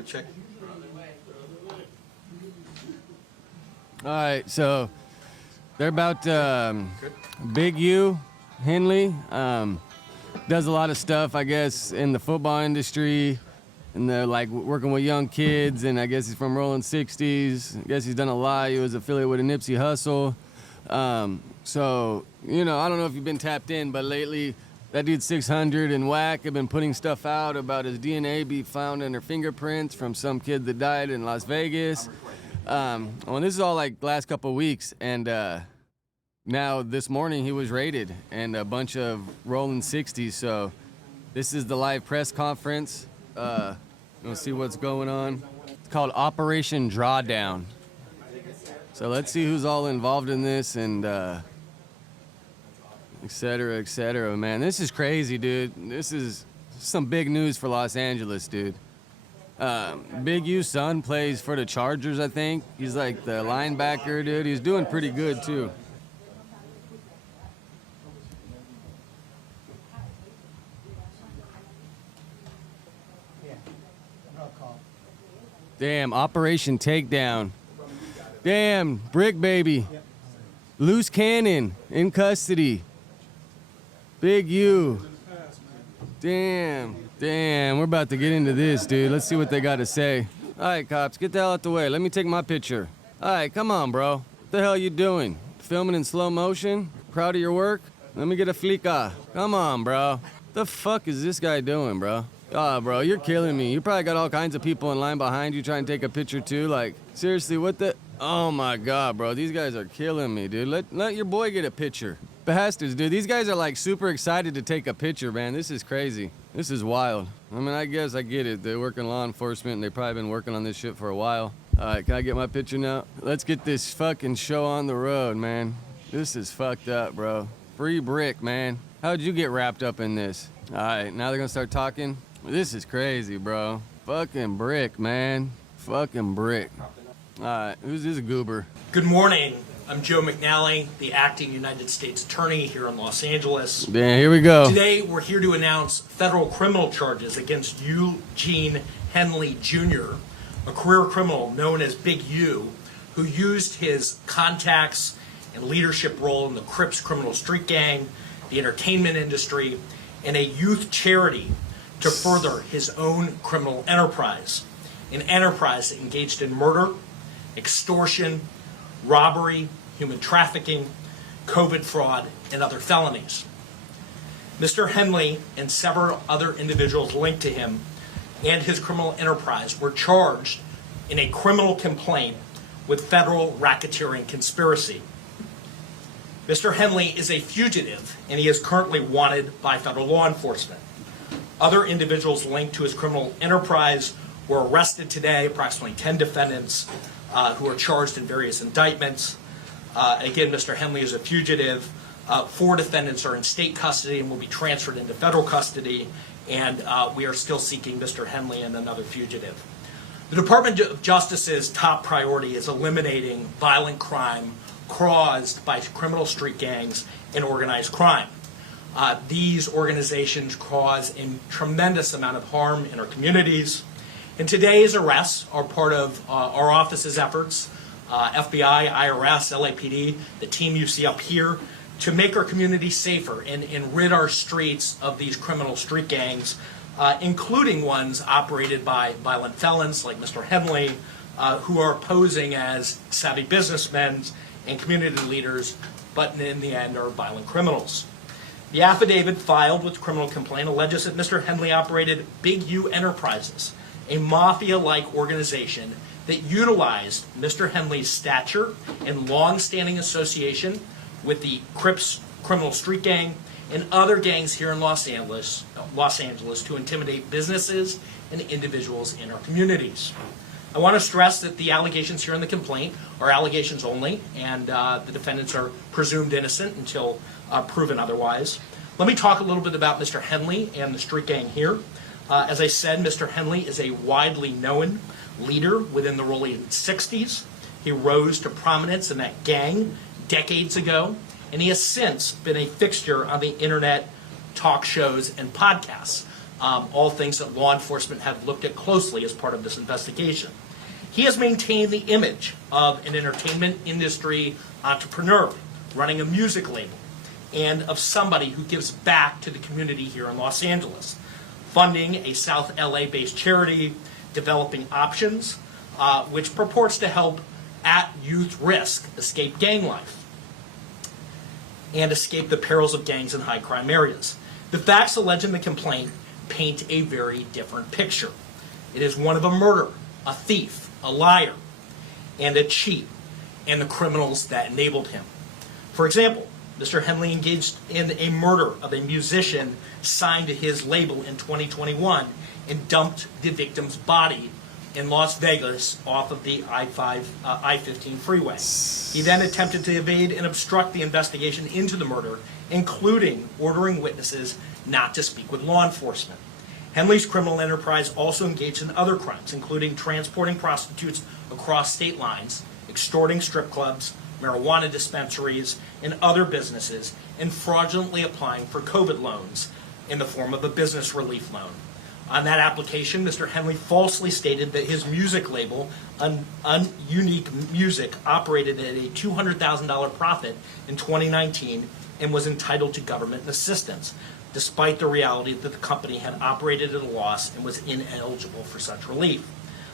go check. All right, so they're about Big U, Henley. Does a lot of stuff, I guess, in the football industry. And they're like working with young kids, and I guess he's from Rolling 60s. I guess he's done a lot. He was affiliated with a Nipsey Hussle. So, you know, I don't know if you've been tapped in, but lately that dude 600 and Whack have been putting stuff out about his DNA be found in their fingerprints from some kid that died in Las Vegas. Well, this is all like last couple of weeks, and now this morning he was raided and a bunch of Rolling 60s. So this is the live press conference. We'll see what's going on. It's called Operation Drawdown. So let's see who's all involved in this and et cetera, man. This is crazy, dude. This is some big news for Los Angeles, dude. Big U's son plays for the Chargers, I think. He's like the linebacker, dude. He's doing pretty good, too. Damn, Operation Takedown. Damn, Bricc Baby. Loose cannon in custody. Big U. Damn, we're about to get into this, dude. Let's see what they got to say. All right, cops, get the hell out the way. Let me take my picture. All right, come on, bro. What the hell you doing? Filming in slow motion? Proud of your work? Let me get a flica. Come on, bro. What the fuck is this guy doing, bro? Oh, bro, you're killing me. You probably got all kinds of people in line behind you trying to take a picture, too. Like, seriously, what the... Oh, my God, bro. These guys are killing me, dude. Let your boy get a picture. Bastards, dude. These guys are, like, super excited to take a picture, man. This is crazy. This is wild. I mean, I guess I get it. They work in law enforcement, and they've probably been working on this shit for a while. All right, can I get my picture now? Let's get this fucking show on the road, man. This is fucked up, bro. Free Bricc, man. How'd you get wrapped up in this? All right, now they're gonna start talking. This is crazy, bro. Fucking Bricc, man. Fucking Bricc. All right, who's this goober? Good morning. I'm Joe McNally, the acting United States Attorney here in Los Angeles. Yeah, here we go. Today, we're here to announce federal criminal charges against Eugene Henley Jr., a career criminal known as Big U, who used his contacts and leadership role in the Crips criminal street gang, the entertainment industry, and a youth charity to further his own criminal enterprise, an enterprise that engaged in murder, extortion, robbery, human trafficking, COVID fraud, and other felonies. Mr. Henley and several other individuals linked to him and his criminal enterprise were charged in a criminal complaint with federal racketeering conspiracy. Mr. Henley is a fugitive, and he is currently wanted by federal law enforcement. Other individuals linked to his criminal enterprise were arrested today, approximately 10 defendants who are charged in various indictments. Again, Mr. Henley is a fugitive. 4 defendants are in state custody and will be transferred into federal custody, and we are still seeking Mr. Henley and another fugitive. The Department of Justice's top priority is eliminating violent crime caused by criminal street gangs and organized crime. These organizations cause a tremendous amount of harm in our communities. And today's arrests are part of our office's efforts, FBI, IRS, LAPD, the team you see up here, to make our community safer and rid our streets of these criminal street gangs, including ones operated by violent felons like Mr. Henley, who are posing as savvy businessmen and community leaders, but in the end are violent criminals. The affidavit filed with the criminal complaint alleges that Mr. Henley operated Big U Enterprises, a mafia-like organization that utilized Mr. Henley's stature and long-standing association with the Crips criminal street gang and other gangs here in Los Angeles to intimidate businesses and individuals in our communities. I want to stress that the allegations here in the complaint are allegations only, and the defendants are presumed innocent until proven otherwise. Let me talk a little bit about Mr. Henley and the street gang here. As I said, Mr. Henley is a widely known leader within the Rolling 60s. He rose to prominence in that gang decades ago, and he has since been a fixture on the internet, talk shows, and podcasts. all things that law enforcement have looked at closely as part of this investigation. He has maintained the image of an entertainment industry entrepreneur running a music label and of somebody who gives back to the community here in Los Angeles, funding a South LA-based charity, developing options, which purports to help at youth risk escape gang life and escape the perils of gangs in high crime areas. The facts alleged in the complaint paint a very different picture. It is one of a murderer, a thief, a liar, and a cheat, and the criminals that enabled him. For example, Mr. Henley engaged in a murder of a musician signed to his label in 2021 and dumped the victim's body in Las Vegas off of the I-15 freeway. He then attempted to evade and obstruct the investigation into the murder, including ordering witnesses not to speak with law enforcement. Henley's criminal enterprise also engaged in other crimes, including transporting prostitutes across state lines, extorting strip clubs, marijuana dispensaries, and other businesses, and fraudulently applying for COVID loans in the form of a business relief loan. On that application, Mr. Henley falsely stated that his music label, Unique Music, operated at a $200,000 profit in 2019 and was entitled to government assistance, despite the reality that the company had operated at a loss and was ineligible for such relief.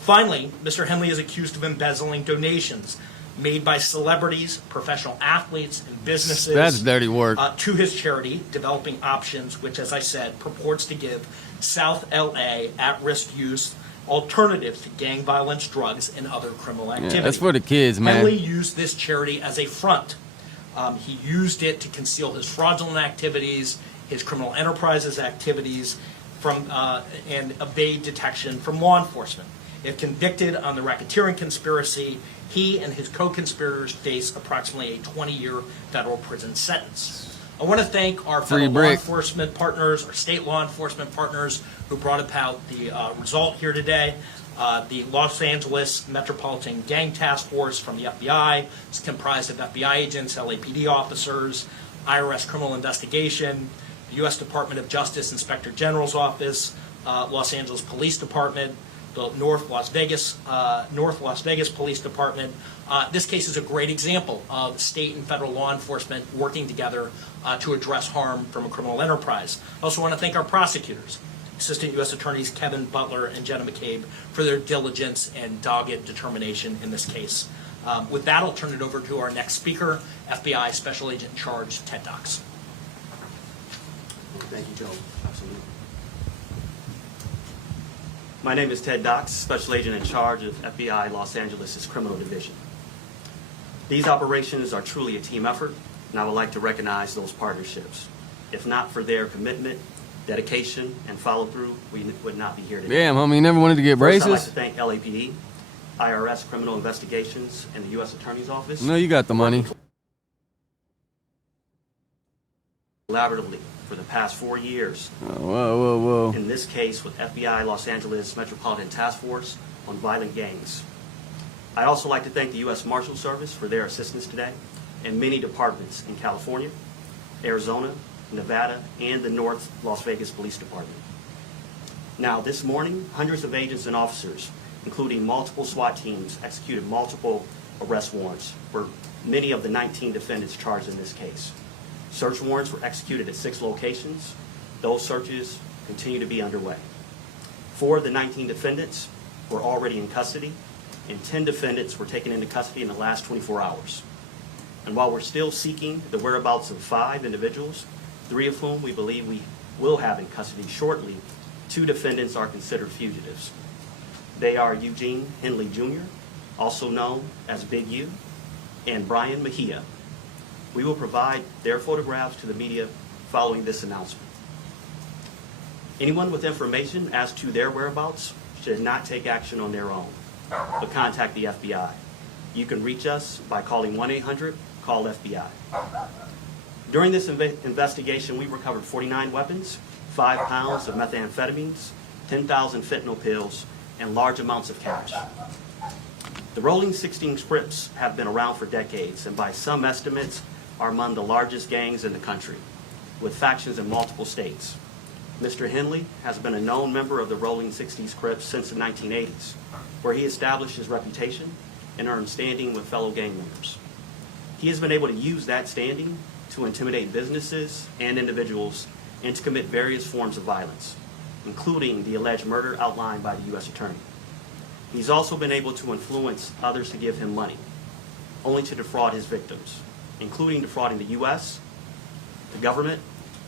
Finally, Mr. Henley is accused of embezzling donations made by celebrities, professional athletes, and businesses. That's dirty work. To his charity, Developing Options, which, as I said, purports to give South LA at-risk youth alternatives to gang violence, drugs, and other criminal activity. Yeah, that's for the kids, man. Henley used this charity as a front. He used it to conceal his fraudulent activities, his criminal enterprises activities, and evade detection from law enforcement. If convicted on the racketeering conspiracy, he and his co-conspirators face approximately a 20-year federal prison sentence. I want to thank our federal law enforcement partners, our state law enforcement partners who brought about the result here today. The Los Angeles Metropolitan Gang Task Force from the FBI is comprised of FBI agents, LAPD officers, IRS Criminal Investigation, the U.S. Department of Justice Inspector General's Office, Los Angeles Police Department, the North Las Vegas Police Department. This case is a great example of state and federal law enforcement working together to address harm from a criminal enterprise. I also want to thank our prosecutors, Assistant U.S. Attorneys Kevin Butler and Jenna McCabe, for their diligence and dogged determination in this case. With that, I'll turn it over to our next speaker, FBI Special Agent in Charge, Ted Dox. Thank you, Joe. Absolutely. My name is Ted Dox, Special Agent in Charge of FBI Los Angeles' Criminal Division. These operations are truly a team effort, and I would like to recognize those partnerships. If not for their commitment, dedication, and follow-through, we would not be here today. Damn, homie, you never wanted to get braces? First, I'd like to thank LAPD, IRS Criminal Investigations, and the U.S. Attorney's Office. No, you got the money. Collaboratively for the past 4 years. Whoa. In this case with FBI Los Angeles Metropolitan Task Force on violent gangs. I'd also like to thank the U.S. Marshal Service for their assistance today, and many departments in California, Arizona, Nevada, and the North Las Vegas Police Department. Now, this morning, hundreds of agents and officers, including multiple SWAT teams, executed multiple arrest warrants for many of the 19 defendants charged in this case. Search warrants were executed at 6 locations. Those searches continue to be underway. 4 of the 19 defendants were already in custody, and 10 defendants were taken into custody in the last 24 hours. And while we're still seeking the whereabouts of 5 individuals, 3 of whom we believe we will have in custody shortly, 2 defendants are considered fugitives. They are Eugene Henley Jr., also known as Big U, and Brian Mejia. We will provide their photographs to the media following this announcement. Anyone with information as to their whereabouts should not take action on their own, but contact the FBI. You can reach us by calling 1-800-CALL-FBI. During this investigation, we recovered 49 weapons, 5 pounds of methamphetamines, 10,000 fentanyl pills, and large amounts of cash. The Rolling 16 Crips have been around for decades, and by some estimates, are among the largest gangs in the country, with factions in multiple states. Mr. Henley has been a known member of the Rolling 60s Crips since the 1980s, where he established his reputation and earned standing with fellow gang members. He has been able to use that standing to intimidate businesses and individuals and to commit various forms of violence, including the alleged murder outlined by the U.S. Attorney. He's also been able to influence others to give him money, only to defraud his victims, including defrauding the U.S., the government,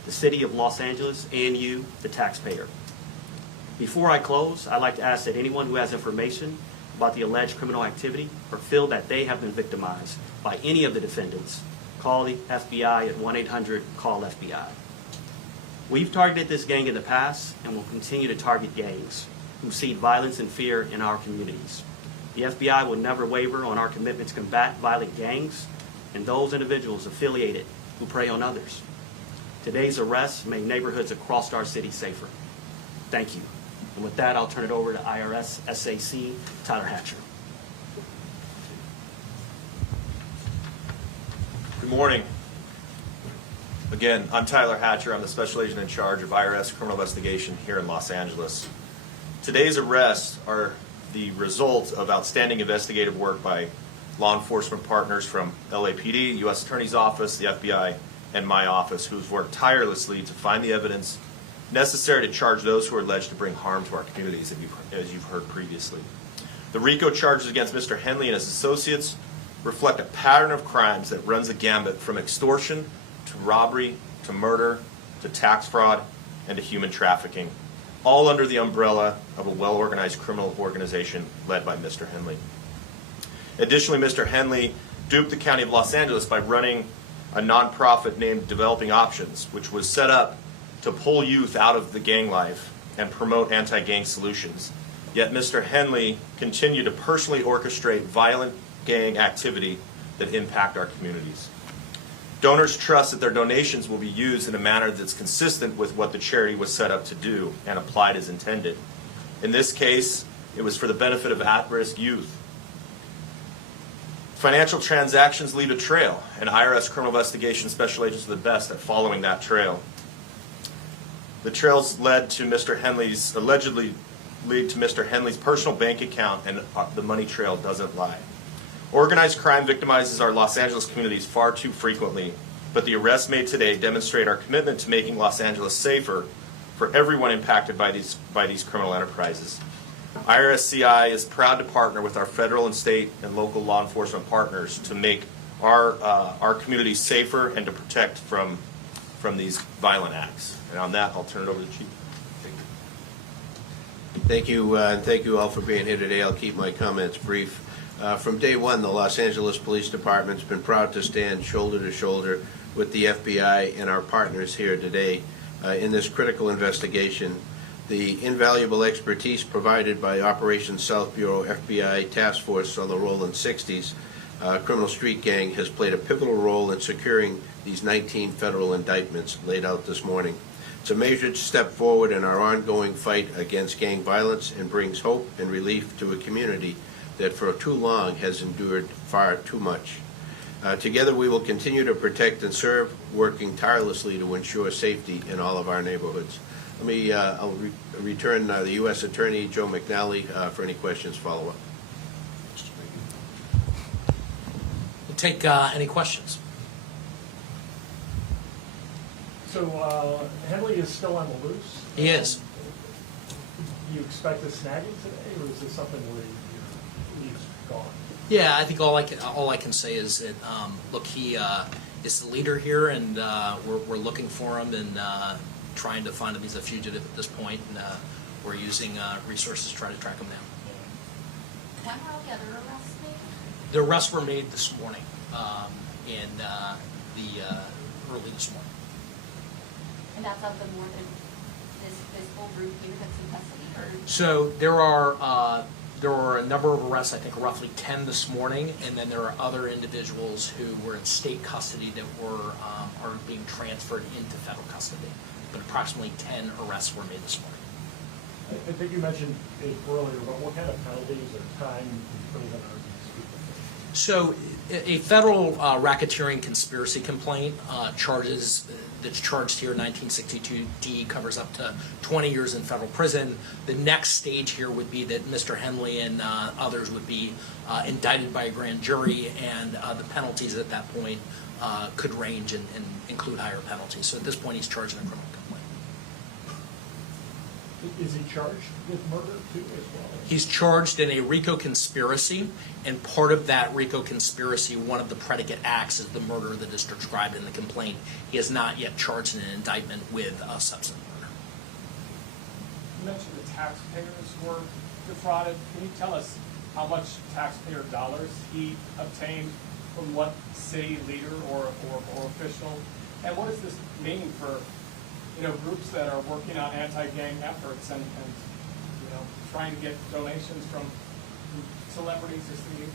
the city of Los Angeles, and you, the taxpayer. Before I close, I'd like to ask that anyone who has information about the alleged criminal activity or feel that they have been victimized by any of the defendants, call the FBI at 1-800-CALL-FBI. We've targeted this gang in the past and will continue to target gangs who seed violence and fear in our communities. The FBI will never waver on our commitment to combat violent gangs and those individuals affiliated who prey on others. Today's arrests make neighborhoods across our city safer. Thank you. And with that, I'll turn it over to IRS SAC Tyler Hatcher. Good morning. Again, I'm Tyler Hatcher. I'm the Special Agent in charge of IRS Criminal Investigation here in Los Angeles. Today's arrests are the result of outstanding investigative work by law enforcement partners from LAPD, U.S. Attorney's Office, the FBI, and my office, who's worked tirelessly to find the evidence necessary to charge those who are alleged to bring harm to our communities, as you've heard previously. The Rico charges against Mr. Henley and his associates reflect a pattern of crimes that runs a gambit from extortion to robbery to murder to tax fraud and to human trafficking, all under the umbrella of a well-organized criminal organization led by Mr. Henley. Additionally, Mr. Henley duped the County of Los Angeles by running a nonprofit named Developing Options, which was set up to pull youth out of the gang life and promote anti-gang solutions. Yet Mr. Henley continued to personally orchestrate violent gang activity that impact our communities. Donors trust that their donations will be used in a manner that's consistent with what the charity was set up to do and applied as intended. In this case, it was for the benefit of at-risk youth. Financial transactions leave a trail, and IRS criminal investigation special agents are the best at following that trail. The trails led to allegedly lead to Mr. Henley's personal bank account, and the money trail doesn't lie. Organized crime victimizes our Los Angeles communities far too frequently, but the arrests made today demonstrate our commitment to making Los Angeles safer for everyone impacted by these criminal enterprises. IRSCI is proud to partner with our federal and state and local law enforcement partners to make our communities safer and to protect from these violent acts. And on that, I'll turn it over to the Chief. Thank you, and thank you all for being here today. I'll keep my comments brief. From day one, the Los Angeles Police Department's been proud to stand shoulder to shoulder with the FBI and our partners here today in this critical investigation. The invaluable expertise provided by Operations South Bureau FBI Task Force on the Rolling 60s criminal street gang has played a pivotal role in securing these 19 federal indictments laid out this morning. It's a measured step forward in our ongoing fight against gang violence and brings hope and relief to a community that for too long has endured far too much. Together we will continue to protect and serve, working tirelessly to ensure safety in all of our neighborhoods. I'll return the U.S. Attorney, Joe McNally, for any questions follow-up. We'll take any questions. So Henley is still on the loose? He is. Do you expect to snag him today, or is this something where he's gone? Yeah, I think all I can say is that look, he is the leader here, and we're looking for him and trying to find him. He's a fugitive at this point, and we're using resources to try to track him down. When were all the other arrests made? The arrests were made this morning, and early this morning. And that's of the more than this whole group here that's in custody, or? So there were a number of arrests, I think roughly 10 this morning, and then there are other individuals who were in state custody that are being transferred into federal custody. But approximately 10 arrests were made this morning. I think you mentioned it earlier, but what kind of penalties or time in prison are these people? So a federal racketeering conspiracy complaint that's charged here, 1962D, covers up to 20 years in federal prison. The next stage here would be that Mr. Henley and others would be indicted by a grand jury, and the penalties at that point could range and include higher penalties. So at this point, he's charged in a criminal complaint. Is he charged with murder too as well? He's charged in a Rico conspiracy, and part of that Rico conspiracy, one of the predicate acts is the murder that is described in the complaint. He is not yet charged in an indictment with a substantive murder. You mentioned the taxpayers were defrauded. Can you tell us how much taxpayer dollars he obtained from what city leader or official? And what does this mean for, groups that are working on anti-gang efforts and trying to get donations from celebrities as the youth?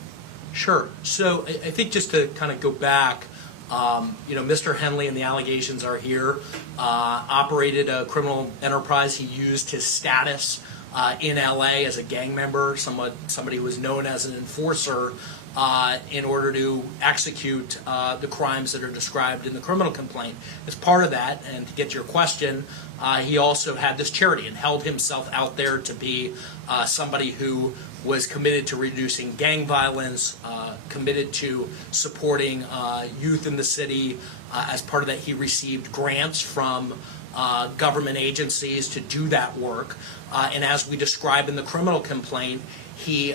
Sure. So I think just to kind of go back, Mr. Henley and the allegations are here, operated a criminal enterprise. He used his status in LA as a gang member, somebody who was known as an enforcer, in order to execute the crimes that are described in the criminal complaint. As part of that, and to get to your question, he also had this charity and held himself out there to be somebody who was committed to reducing gang violence, committed to supporting youth in the city. As part of that, he received grants from government agencies to do that work. And as we describe in the criminal complaint, he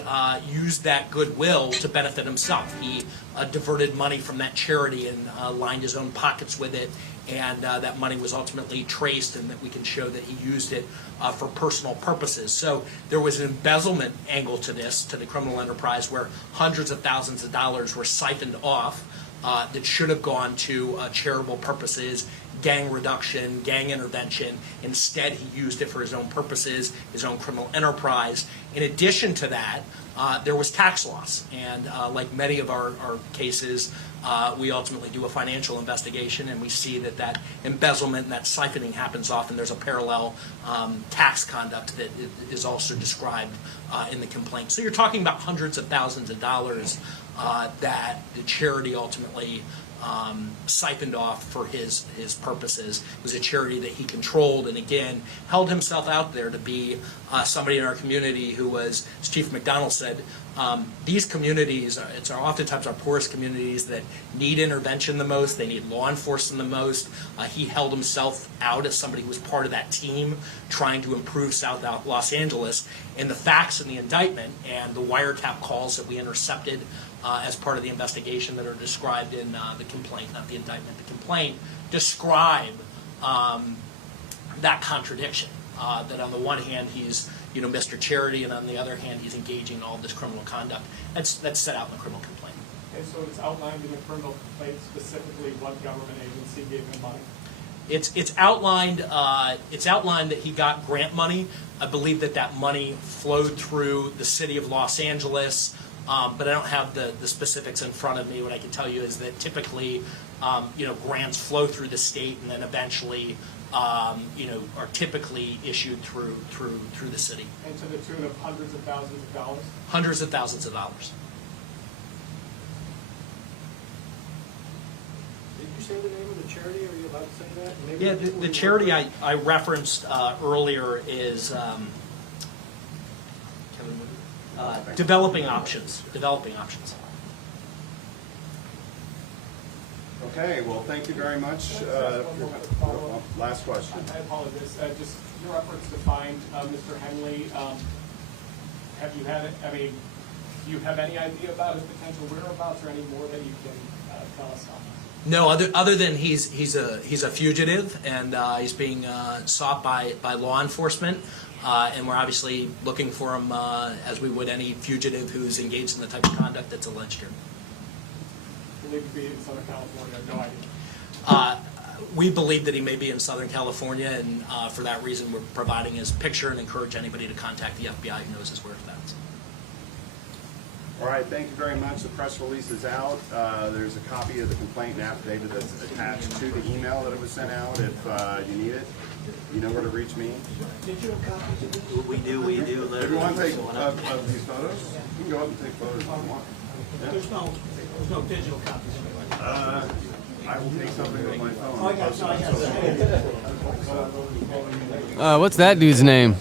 used that goodwill to benefit himself. He diverted money from that charity and lined his own pockets with it, and that money was ultimately traced, and that we can show that he used it for personal purposes. So there was an embezzlement angle to this, to the criminal enterprise, where hundreds of thousands of dollars were siphoned off that should have gone to charitable purposes, gang reduction, gang intervention. Instead, he used it for his own purposes, his own criminal enterprise. In addition to that, there was tax loss. And like many of our cases, we ultimately do a financial investigation, and we see that embezzlement and that siphoning happens often. There's a parallel tax conduct that is also described in the complaint. So you're talking about hundreds of thousands of dollars that the charity ultimately siphoned off for his purposes. It was a charity that he controlled, and again, held himself out there to be somebody in our community who was, as Chief McDonald said, these communities, it's oftentimes our poorest communities that need intervention the most, they need law enforcement the most. He held himself out as somebody who was part of that team trying to improve South Los Angeles. And the facts in the indictment and the wiretap calls that we intercepted as part of the investigation that are described in the complaint, not the indictment, the complaint, describe that contradiction. That on the one hand he's Mr. Charity, and on the other hand he's engaging in all this criminal conduct. That's set out in the criminal complaint. And so it's outlined in the criminal complaint specifically what government agency gave him money? It's outlined that he got grant money. I believe that money flowed through the city of Los Angeles. But I don't have the specifics in front of me. What I can tell you is that typically, grants flow through the state and then eventually, are typically issued through the city. And to the tune of hundreds of thousands of dollars? Hundreds of thousands of dollars. Did you say the name of the charity? Are you allowed to say that? Maybe Yeah, the charity I referenced earlier is developing options. Developing options. Okay, well, thank you very much. Last question. I apologize. Just your efforts to find Mr. Henley. Do you have any idea about his potential whereabouts, or any more that you can tell us on? No, other than he's a fugitive, and he's being sought by law enforcement, and we're obviously looking for him as we would any fugitive who's engaged in the type of conduct that's alleged here. Believed to be in Southern California. No idea. We believe that he may be in Southern California, and for that reason, we're providing his picture and encourage anybody to contact the FBI who knows his whereabouts. All right, thank you very much. The press release is out. There's a copy of the complaint and affidavit that's attached to the email that it was sent out if you need it. You know where to reach me. We do. If you want to take of these photos, you can go up and take photos if you want. Yeah? There's no digital copies. I will take something with my phone. Oh, I got you. What's that dude's name?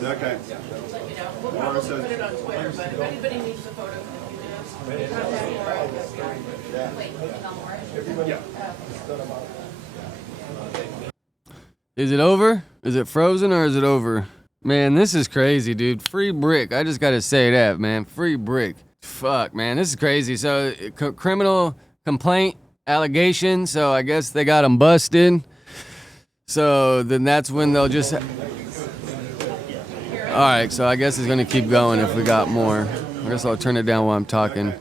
Okay. We'll probably put it on Twitter, but if anybody needs the photo, contact Laura. Is it over? Is it frozen or is it over? Man, this is crazy, dude. Free Brick. I just gotta say that, man. Free Brick. Fuck, man. This is crazy. So, criminal complaint, allegation. So, I guess they got them busted. So, then that's when they'll just... Alright, so I guess it's gonna keep going if we got more. I guess I'll turn it down while I'm talking.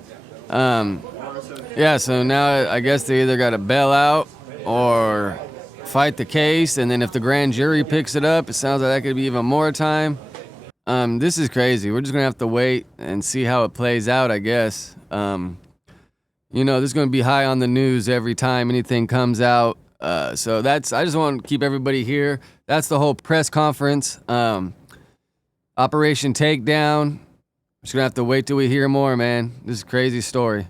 Yeah, so now I guess they either gotta bail out or fight the case, and then if the grand jury picks it up, it sounds like that could be even more time. This is crazy. We're just gonna have to wait and see how it plays out, I guess. You know, this is gonna be high on the news every time anything comes out. So that's, I just want to keep everybody here. That's the whole press conference. Operation Takedown. Just gonna have to wait till we hear more, man. This is a crazy story.